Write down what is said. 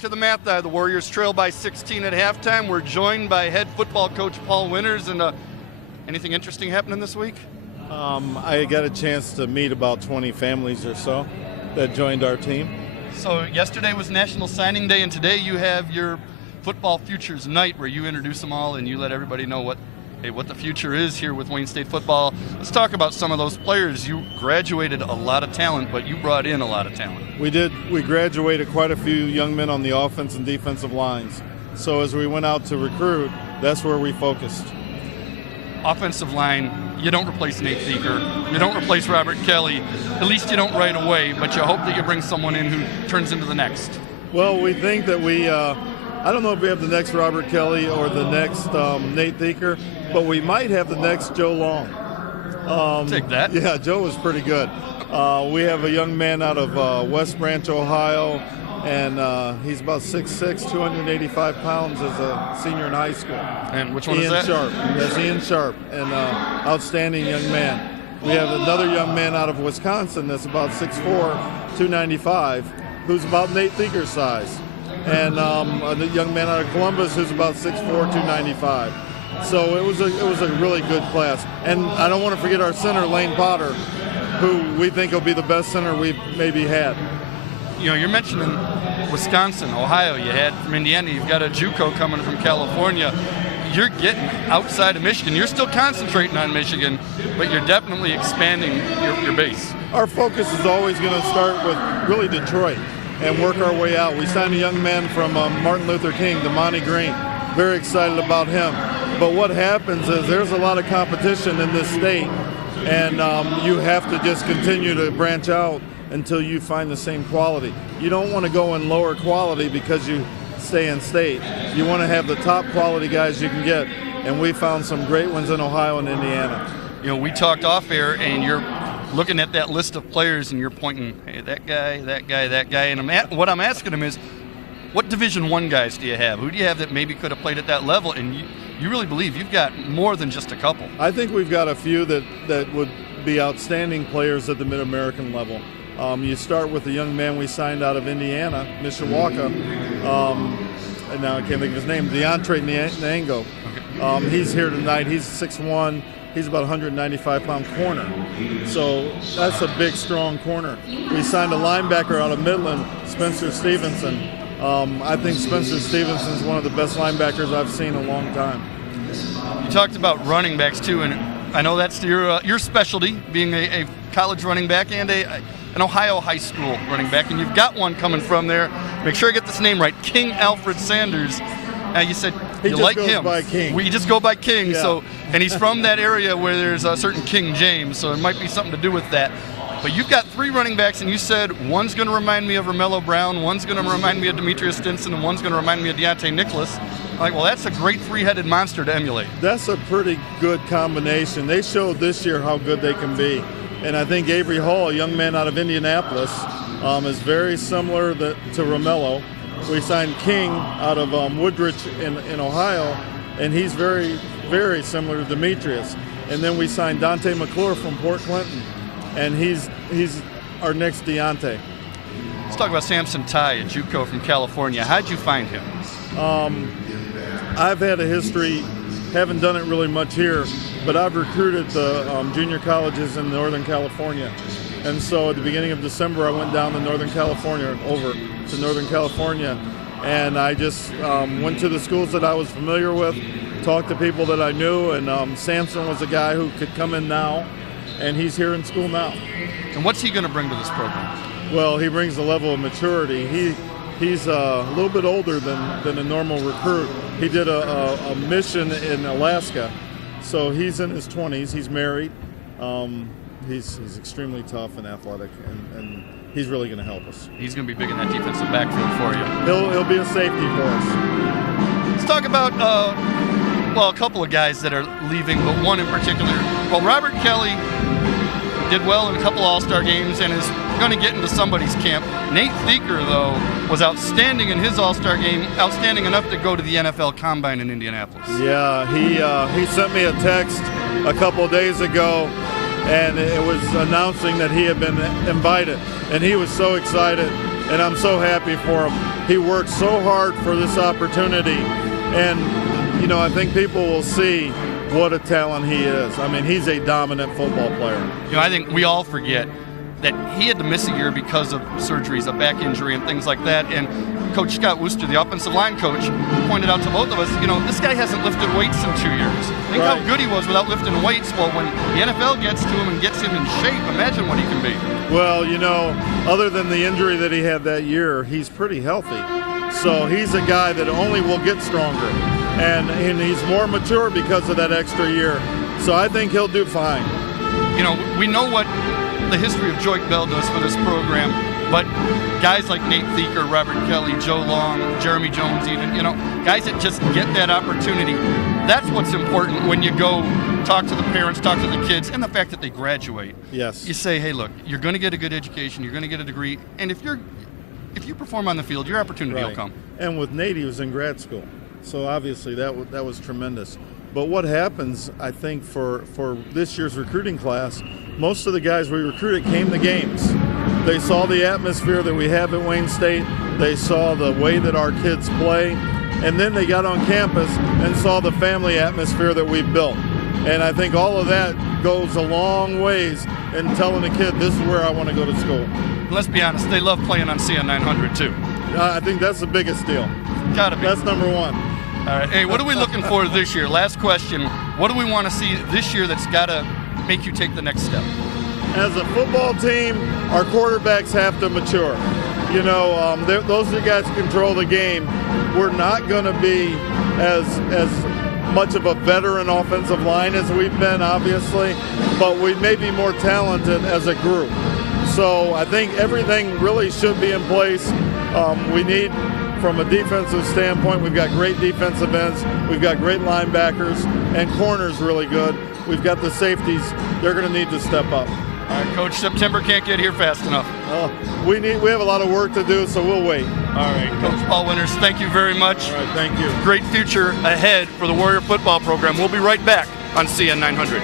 To the math, the Warriors trail by 16 at halftime. We're joined by head football coach Paul Winters. And anything interesting happening this week? I got a chance to meet about 20 families or so that joined our team. So yesterday was National Signing Day, and today you have your Football Futures Night where you introduce them all and you let everybody know what the future is here with Wayne State football. Let's talk about some of those players. You graduated a lot of talent, but you brought in a lot of talent. We did. We graduated quite a few young men on the offense and defensive lines. So as we went out to recruit, that's where we focused. Offensive line, you don't replace Nate Thieker. You don't replace Robert Kelly. At least you don't right away, but you hope that you bring someone in who turns into the next. Well, we think that I don't know if we have the next Robert Kelly or the next Nate Thieker, but we might have the next Joe Long. Take that. Yeah, Joe was pretty good. We have a young man out of West Branch, Ohio, and he's about 6'6", 285 pounds as a senior in high school. And which one Ian is that? Sharp. That's Ian Sharp, an outstanding young man. We have another young man out of Wisconsin that's about 6'4", 295, who's about Nate Thieker's size. And a young man out of Columbus who's about 6'4", 295. So it was a really good class. And I don't want to forget our center, Lane Potter, who we think will be the best center we've maybe had. You know, you're mentioning Wisconsin, Ohio. You had from Indiana. You've got a JUCO coming from California. You're getting outside of Michigan. You're still concentrating on Michigan, but you're definitely expanding your base. Our focus is always going to start with really Detroit and work our way out. We signed a young man from Martin Luther King, Damani Green. Very excited about him. But what happens is there's a lot of competition in this state, and you have to just continue to branch out until you find the same quality. You don't want to go in lower quality because you stay in state. You want to have the top quality guys you can get, and we found some great ones in Ohio and Indiana. You know, we talked off air, and you're looking at that list of players and you're pointing, hey, that guy, and what I'm asking him is, what Division I guys do you have? Who do you have that maybe could have played at that level? And you really believe you've got more than just a couple. I think we've got a few that would be outstanding players at the Mid-American level. You start with the young man we signed out of Indiana, Mishawaka, and now I can't think of his name, DeAndre Nango. Okay. He's here tonight. He's 6'1". He's about 195-pound corner. So that's a big, strong corner. We signed a linebacker out of Midland, Spencer Stevenson. I think Spencer Stevenson is one of the best linebackers I've seen in a long time. You talked about running backs, too, and I know that's your specialty, being a college running back and an Ohio high school running back, and you've got one coming from there. Make sure I get this name right, King Alfred Sanders. You said you like him. By King. We just go by King. Yeah. So, and he's from that area where there's a certain King James, so it might be something to do with that. But you've got three running backs, and you said one's going to remind me of Romello Brown, one's going to remind me of Demetrius Stinson, and one's going to remind me of Deontay Nicholas. I'm like, well, that's a great three-headed monster to emulate. That's a pretty good combination. They showed this year how good they can be. And I think Avery Hall, a young man out of Indianapolis, is very similar to Romello. We signed King out of Woodridge in Ohio, and he's very, very similar to Demetrius. And then we signed Dante McClure from Port Clinton, and he's our next Deontay. Let's talk about Samson Ty, a JUCO from California. How'd you find him? I've had a history, haven't done it really much here, but I've recruited the junior colleges in Northern California. And so at the beginning of December, I went down to Northern California, and I just went to the schools that I was familiar with, talked to people that I knew, and Samson was a guy who could come in now, and he's here in school now. And what's he going to bring to this program? Well, he brings a level of maturity. He's a little bit older than a normal recruit. He did a mission in Alaska, so he's in his 20s. He's married. He's extremely tough and athletic, and he's really going to help us. He's going to be big in that defensive backfield for you. He'll be a safety for us. Let's talk about, a couple of guys that are leaving, but one in particular. Well, Robert Kelly did well in a couple All-Star games and is going to get into somebody's camp. Nate Thieker, though, was outstanding in his All-Star game, outstanding enough to go to the NFL Combine in Indianapolis. Yeah, he sent me a text a couple of days ago, and it was announcing that he had been invited, and he was so excited. and I'm so happy for him. He worked so hard for this opportunity, and I think people will see what a talent he is. I mean, he's a dominant football player. I think we all forget that he had to miss a year because of surgeries, a back injury and things like that. And Coach Scott Worcester, the offensive line coach, pointed out to both of us, this guy hasn't lifted weights in 2 years. Think how good he was without lifting weights. Well, when the NFL gets to him and gets him in shape, imagine what he can be. Well, other than the injury that he had that year, he's pretty healthy. So he's a guy that only will get stronger. And he's more mature because of that extra year. So I think he'll do fine. We know what the history of Joik Bell does for this program, but guys like Nate Thieker, Robert Kelly, Joe Long, Jeremy Jones even, guys that just get that opportunity, that's what's important when you go talk to the parents, talk to the kids, and the fact that they graduate. Yes. You say, hey, look, you're going to get a good education, you're going to get a degree, and if you perform on the field, your opportunity will come. And with Nate, he was in grad school, so obviously that was tremendous. But what happens, I think, for this year's recruiting class, most of the guys we recruited came to games. They saw the atmosphere that we have at Wayne State. They saw the way that our kids play. And then they got on campus and saw the family atmosphere that we've built. And I think all of that goes a long ways in telling a kid, this is where I want to go to school. Let's be honest, they love playing on CN 900 too. I think that's the biggest deal. Gotta be. That's number one. All right. Hey, what are we looking for this year? Last question. What do we want to see this year that's got to make you take the next step? As a football team, our quarterbacks have to mature. Those are the guys who control the game. We're not going to be as much of a veteran offensive line as we've been, obviously, but we may be more talented as a group. So I think everything really should be in place. We need, from a defensive standpoint, we've got great defensive ends, we've got great linebackers, and corners really good. We've got the safeties. They're going to need to step up. All right, Coach, September can't get here fast enough. We have a lot of work to do, so we'll wait. All right, Coach Paul Winters, thank you very much. All right, thank you. Great future ahead for the Warrior football program. We'll be right back on CN 900.